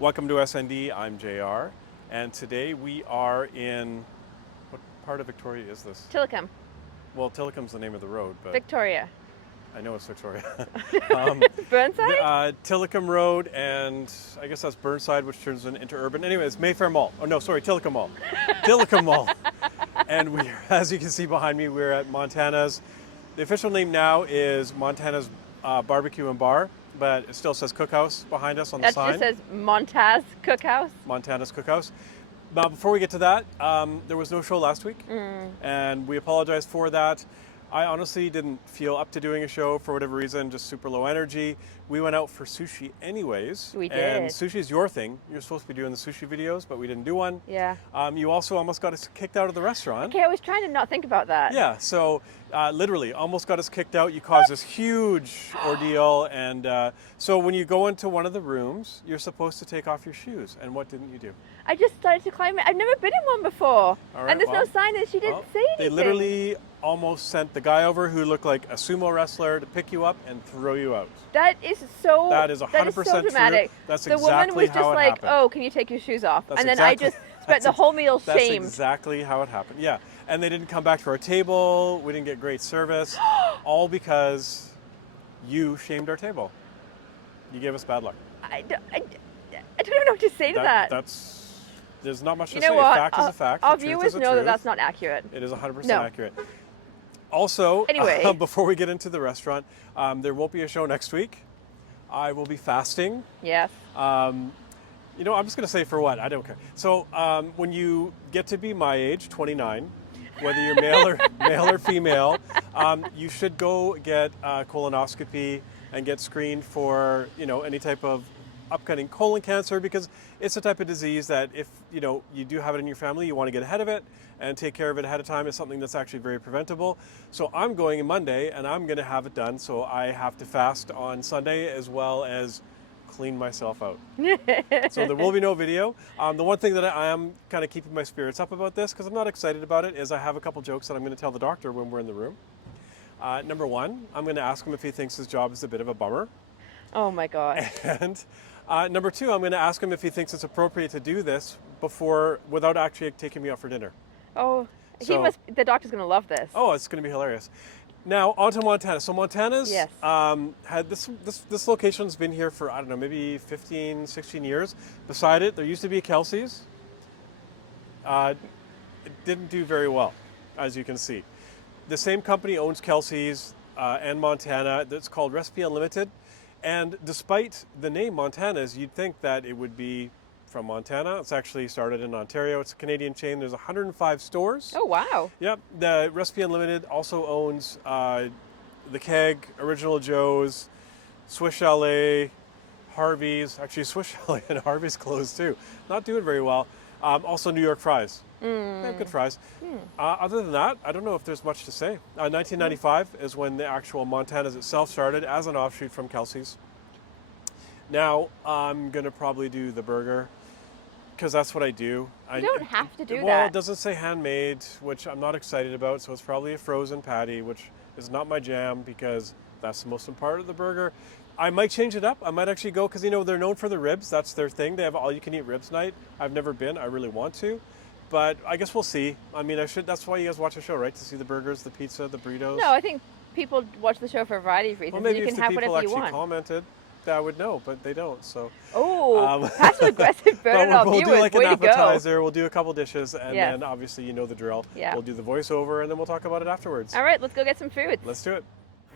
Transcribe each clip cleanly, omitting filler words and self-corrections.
Welcome to SND. I'm JR, and today we are in what part of Victoria is this? Tillicum, Well, Tillicum's the name of the road, but Victoria. I know it's Victoria. um, Burnside? Tillicum Road, and I guess that's Burnside, which turns into urban. Anyway, it's Mayfair Mall. Oh no, sorry, Tillicum Mall. Tillicum Mall. And we, as you can see behind me, we're at Montana's. The official name now is Montana's BBQ and Bar, but it still says Cookhouse behind us on the That sign. just says Montaz Cookhouse. Montana's Cookhouse. Now, before we get to that, there was no show last week, and we apologize for that. I honestly didn't feel up to doing a show for whatever reason, just super low energy. We went out for sushi anyways. We And did. sushi is your thing. You're supposed to be doing the sushi videos, but we didn't do one. Yeah. You also almost got us kicked out of the restaurant. Okay, I was trying to not think about that. Yeah, so literally almost got us kicked out. You caused this huge ordeal. And so when you go into one of the rooms, you're supposed to take off your shoes. And what didn't you do? I just started to climb it. I've never been in one before. All right, And there's well, no sign that she didn't Well, say anything. They literally almost sent the guy over who looked like a sumo wrestler to pick you up and throw you out. That is so. That is 100% so dramatic. true. That's the woman exactly was just how it like, happened. "Oh, can you take your shoes off?" That's and then exactly- I just spent the whole meal That's shamed. exactly how it happened. Yeah, and they didn't come back to our table. We didn't get great service, all because you shamed our table. You gave us bad luck. I don't even know what to say to that. That's there's not much to You say. know what? Fact is a fact. Our The truth viewers is a know that truth. that's not accurate. It is 100% No. accurate. Also, Anyway. before we get into the restaurant, there won't be a show next week. I will be fasting. Yes. I'm just going to say for what? I don't care. So when you get to be my age, 29, whether you're male or female, you should go get a colonoscopy and get screened for any type of upcoming colon cancer, because it's a type of disease that if you do have it in your family, you want to get ahead of it and take care of it ahead of time. It's something that's actually very preventable. So I'm going on Monday and I'm going to have it done. So I have to fast on Sunday as well as clean myself out. So there will be no video. The one thing that I am kind of keeping my spirits up about this, because I'm not excited about it, is I have a couple jokes that I'm going to tell the doctor when we're in the room. Number one, I'm going to ask him if he thinks his job is a bit of a bummer. Oh my God. And number two, I'm going to ask him if he thinks it's appropriate to do this without actually taking me out for dinner. Oh, So- the doctor's going to love this. Oh, it's going to be hilarious. Now, on to Montana. So Montana's Yes. had this location's been here for, I don't know, maybe 15, 16 years. Beside it, there used to be a Kelsey's. It didn't do very well, as you can see. The same company owns Kelsey's and Montana. That's called Recipe Unlimited. And despite the name Montana's, you'd think that it would be from Montana. It's actually started in Ontario. It's a Canadian chain. There's 105 stores. Oh, wow. Yep. The Recipe Unlimited also owns the Keg, Original Joe's, Swiss Chalet, Harvey's. Actually, Swiss Chalet and Harvey's closed too. Not doing very well. Also, New York Fries. They have good fries. Other than that, I don't know if there's much to say. 1995 is when the actual Montana's itself started as an offshoot from Kelsey's. Now, I'm going to probably do the burger, because that's what I do. You don't have to do Well, that. it doesn't say handmade, which I'm not excited about, so it's probably a frozen patty, which is not my jam, because that's the most important part of the burger. I might change it up. I might actually go, because they're known for the ribs. That's their thing. They have all-you-can-eat ribs night. I've never been. I really want to. But I guess we'll see. I mean, that's why you guys watch the show, right? To see the burgers, the pizza, the burritos. No, I think people watch the show for a variety of reasons. Well, maybe you if can the have people whatever you actually want. commented, I would know, but they don't. So. Oh, passive aggressive burn But off we'll viewers. do like an Way to go. appetizer. We'll do a couple dishes, and Yes. then obviously you know the drill. Yeah. We'll do the voiceover, and then we'll talk about it afterwards. All right, let's go get some food. Let's do it.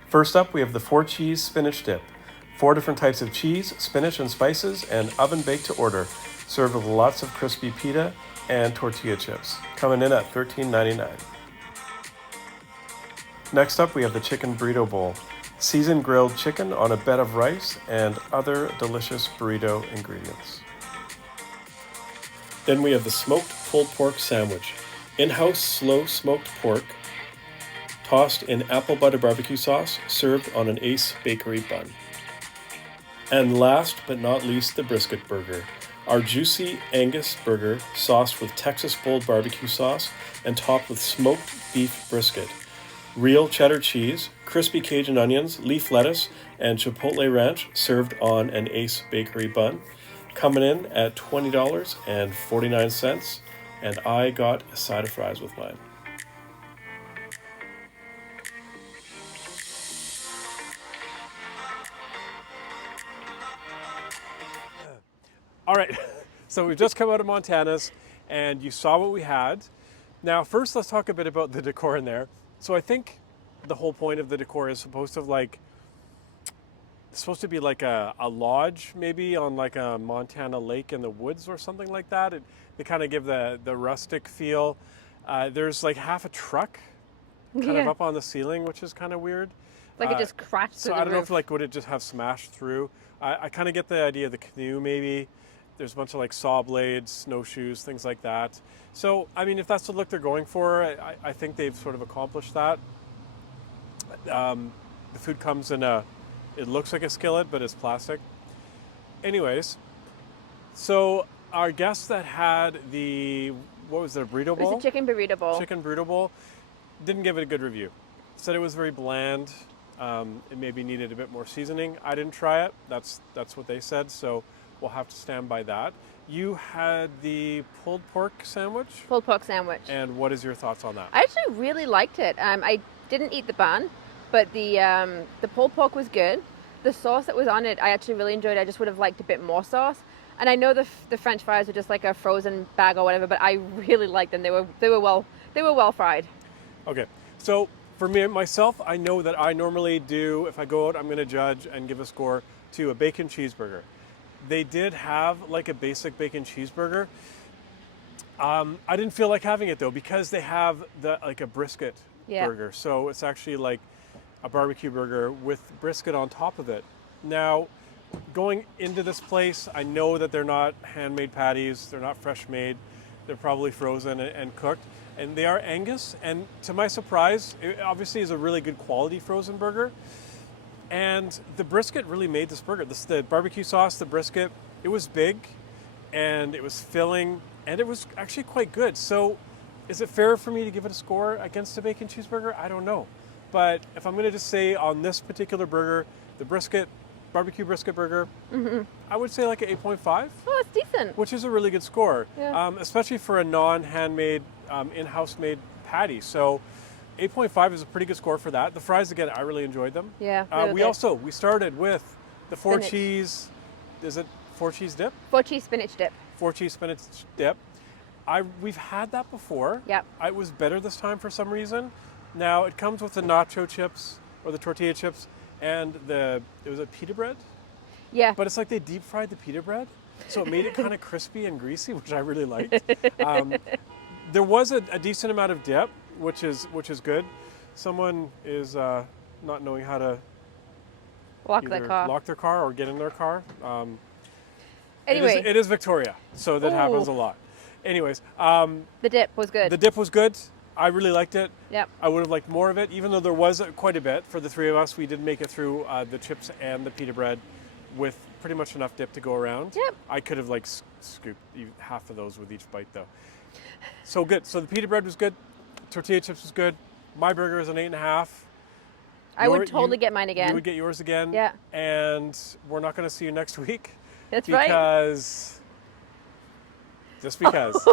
First up, we have the 4-cheese spinach dip. 4 different types of cheese, spinach, and spices, and oven baked to order. Served with lots of crispy pita and tortilla chips. Coming in at $13.99. Next up, we have the chicken burrito bowl. Seasoned grilled chicken on a bed of rice and other delicious burrito ingredients. Then we have the smoked pulled pork sandwich. In-house slow smoked pork, tossed in apple butter barbecue sauce, served on an Ace Bakery bun. And last but not least, the brisket burger. Our juicy Angus burger, sauced with Texas bold barbecue sauce and topped with smoked beef brisket. Real cheddar cheese, crispy Cajun onions, leaf lettuce, and chipotle ranch served on an Ace Bakery bun. coming in at $20.49, and I got a side of fries with mine. All right, so we've just come out of Montana's, and you saw what we had. Now, first, let's talk a bit about the decor in there. So I think the whole point of the decor is supposed to be like a lodge, maybe on like a Montana lake in the woods or something like that. They kind of give the rustic feel. There's like half a truck kind of up on the ceiling, which is kind of weird. Like it just crashed through So the I don't know roof. if would it just have smashed through. I kind of get the idea of the canoe maybe. There's a bunch of like saw blades, snowshoes, things like that. So I mean, if that's the look they're going for, I think they've sort of accomplished that. The food comes in it looks like a skillet, but it's plastic. Anyways, so our guest that had what was it, a burrito bowl? It was a chicken burrito bowl. Chicken burrito bowl. Didn't give it a good review. Said it was very bland. It maybe needed a bit more seasoning. I didn't try it. That's what they said, so we'll have to stand by that. You had the pulled pork sandwich? Pulled pork sandwich. And what is your thoughts on that? I actually really liked it. I didn't eat the bun, but the pulled pork was good. The sauce that was on it, I actually really enjoyed. I just would have liked a bit more sauce. And I know the French fries are just like a frozen bag or whatever, but I really liked them. They were well fried. Okay, so for me myself, I know that I normally do, if I go out, I'm going to judge and give a score to a bacon cheeseburger. They did have like a basic bacon cheeseburger. I didn't feel like having it though because they have a brisket burger. So it's actually like a barbecue burger with brisket on top of it. Now, going into this place, I know that they're not handmade patties. They're not fresh made. They're probably frozen and cooked. And they are Angus. And to my surprise, it obviously is a really good quality frozen burger. And the brisket really made this burger. The barbecue sauce, the brisket, it was big and it was filling and it was actually quite good. So is it fair for me to give it a score against a bacon cheeseburger? I don't know. But if I'm going to just say on this particular burger, the barbecue brisket burger, I would say like an 8.5. Oh, it's decent. Which is a really good score, Yeah. Especially for a non-handmade, in-house made patty. So 8.5 is a pretty good score for that. The fries, again, I really enjoyed them. Yeah. We started with the four Spinach. cheese, is it four cheese dip? 4 cheese spinach dip. 4 cheese spinach dip. We've had that before. Yep. It was better this time for some reason. Now it comes with the nacho chips or the tortilla chips and it was a pita bread, Yeah. but it's like they deep fried the pita bread, so it made it kind of crispy and greasy, which I really liked. There was a decent amount of dip, which is good. Someone is not knowing how to Lock either the car. lock their car or get in their car. Anyway, it is Victoria, so that happens a lot. Anyways, the dip was good. the dip was good. I really liked it. Yep. I would have liked more of it, even though there was quite a bit for the three of us. We did make it through the chips and the pita bread with pretty much enough dip to go around. Yep. I could have scooped half of those with each bite though. So good. So the pita bread was good. Tortilla chips was good. My burger is an 8.5. I would totally get mine again. You would get yours again. Yeah. And we're not going to see you next week. That's right. Just because.